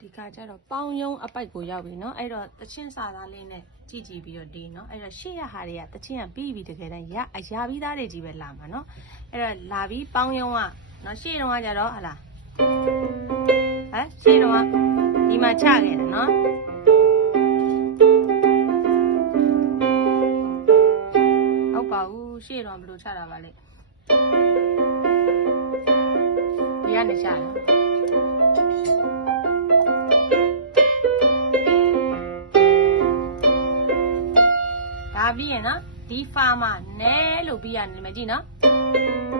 ဒီကကြတော့ပေါင်းယုံအပိုက်ကိုရောက်ပြီနော်အဲ့တော့တချင်းစာသားလေးနဲ့ကြည့်ကြည့်ပြီးတော့ဒီနော်အဲ့တော့ရှေ့ရဟာတွေကတချင်းကပြီးပြီတကယ်တမ်းရာပြီးသားတွေကြီးပဲလာမှာနော်အဲ့တော့လာပြီးပေါင်းယုံကနော်ရှေ့တုန်းကကြတော့ဟာလားရှေ့တုန်းကဒီမှာချခဲ့တယ်နော်ဟုတ်ပါဘူးရှေ့တုန်းကဘယ်လိုချတာပါလဲဒီကနေချတာပြီးရင်နော်ဒီဖာမှာနဲလို့ပြီးရတယ်မယ်ကြည့်နော်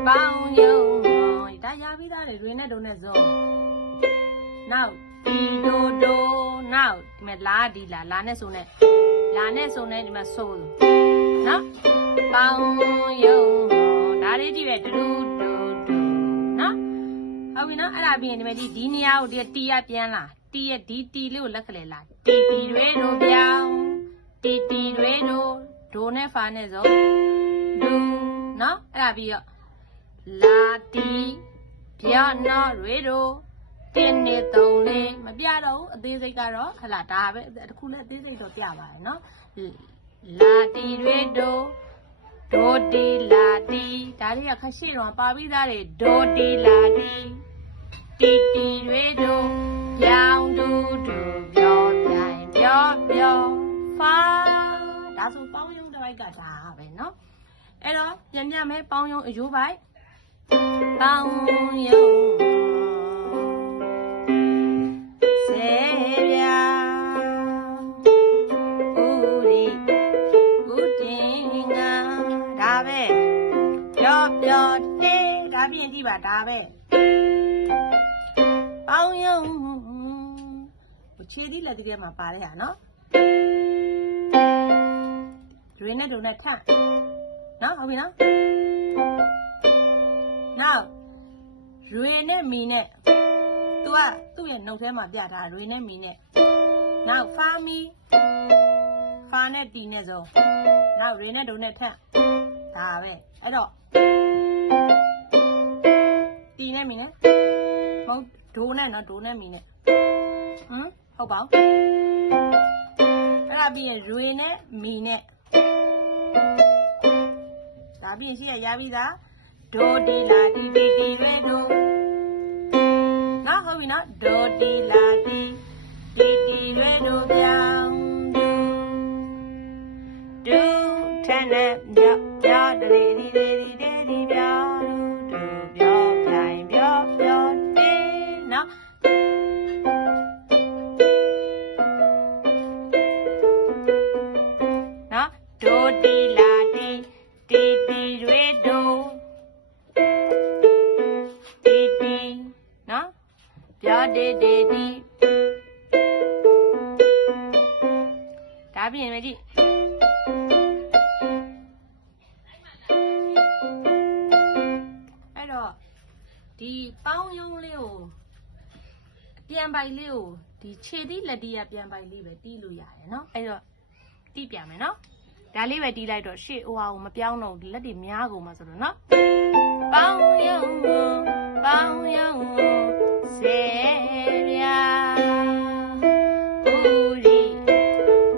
ပေါင်းယုံဒါရပြီးသားလေတွင်နဲ့ဒုံနဲ့ဇုံနောက်ဒီဒိုနောက်ဒီမှာလာဒီလာနဲ့ဆိုနဲ့ဒီမှာဆိုနော်ပေါင်းယုံဒါလေးကြည့်ပဲဒူနော်ဟုတ်ပြီနော်အဲ့ဒါပြီးရင်ဒီမှာဒီနေရာကိုဒီတီရပြန်လာတီရဲ့ဒီတီလေးကိုလက်ကလေးလာတီတွေတို့ပြောင်းတီတွေတို့ဒိုနဲ့ဖာနဲ့ဆိုဒူနော်အဲ့ဒါပြီးတော့လာတီပြနော်ရေတို့တင်းနေတုံလေးမပြတော့ဘူးအသေးစိတ်ကတော့ဟလာဒါပဲတခုလည်းအသေးစိတ်တော့ပြပါတယ်နော်လာတီရေတို့ဒိုတီလာတီဒါလေးကခက်ရှိတော့ပါပြီးသားတွေဒိုတီလာတီတီရေတို့ပြောင်းဒူပြောပြိုင်ပြောဖာဒါဆိုပေါင်းယုံတစ်ပိုက်ကဒါပဲเนาะအဲ့တော့ပြန်ပြမယ်ပေါင်းယုံအယိုးပိုက်ပေါင်းယုံစေပြဦးရီဦးတင်ငါဒါပဲပြောတေးဒါပြင်ကြည့်ပါဒါပဲပေါင်းယုံခြေသီးလက်သီးထဲမှာပါတဲ့ဟာเนาะရွေနဲ့ဒုံနဲ့ထန့်နော်ဟုတ်ပြီနော်နောက်ရွေနဲ့မီနဲ့သူကသူ့ရဲ့နှုတ်ထဲမှာပြထားရွေနဲ့မီနဲ့နောက်ဖာမီဖာနဲ့တီနဲ့ဆိုနောက်ရွေနဲ့ဒုံနဲ့ထန့်ဒါပဲအဲ့တော့တီနဲ့မီနဲ့မဟုတ်ဒိုနဲ့နော်ဒိုနဲ့မီနဲ့ဟုတ်ပါဘူးအဲ့ဒါပြီးရင်ရွေနဲ့မီနဲ့ဒါပြီးရင်ရှိရပြီးသားဒိုတီလာတီရဲဒိုနော်ဟုတ်ပြီနော်ဒိုတီလာတီရဲဒိုပြောင်းဒူထန်နဲ့ပြောတရီပြောင်းဒူပြောပြိုင်ပြောတင်းနော်ဒိုတီလာတီရဲဒိုနော်ပြောဒီဒါပြင်မယ်ကြည့်အဲ့တော့ဒီပေါင်းယုံလေးကိုပြန်ပိုင်လေးကိုဒီခြေသီးလက်တီးရပြန်ပိုင်လေးပဲတီးလို့ရတယ်နော်အဲ့တော့တီးပြန်မယ်နော်ဒါလေးပဲတီးလိုက်တော့ရှေ့ဟိုဟာကိုမပြောင်းတော့လက်တွေများကုန်မှာဆိုတော့နော်ပေါင်းယုံစေပြဦးရီ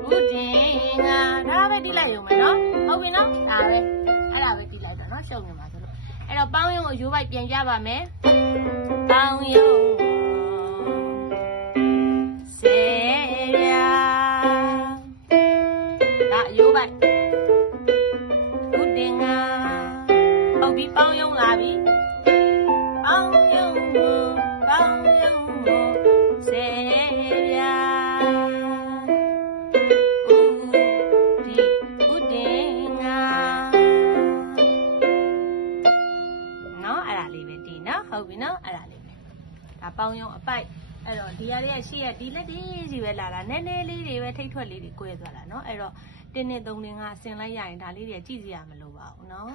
ဦးတင်ငါဒါပဲတီးလိုက်ရုံပဲနော်ဟုတ်ပြီနော်ဒါပဲအဲ့ဒါပဲတီးလိုက်တော့နော်ရှုံနေမှာဆိုတော့အဲ့တော့ပေါင်းယုံကိုရိုးပိုက်ပြန်ကြပါမယ်ပေါင်းယုံစေပြဒါရိုးပိုက်ဦးတင်ငါဟုတ်ပြီပေါင်းယုံလာပြီပေါင်းယုံစေပြဦးတင်ငါနော်အဲ့ဒါလေးပဲဒီနော်ဟုတ်ပြီနော်အဲ့ဒါလေးပဲဒါပေါင်းယုံအပိုက်အဲ့တော့ဒီရလေးရှေ့ရဒီလက်လေးစီပဲလာတာနည်းနည်းလေးတွေပဲထိတ်ထွက်လေးတွေ꿰သွားတာเนาะအဲ့တော့1 2 3 4 5ဆင်လိုက်ရရင်ဒါလေးတွေကြည့်စရာမလိုပါဘူးเนาะ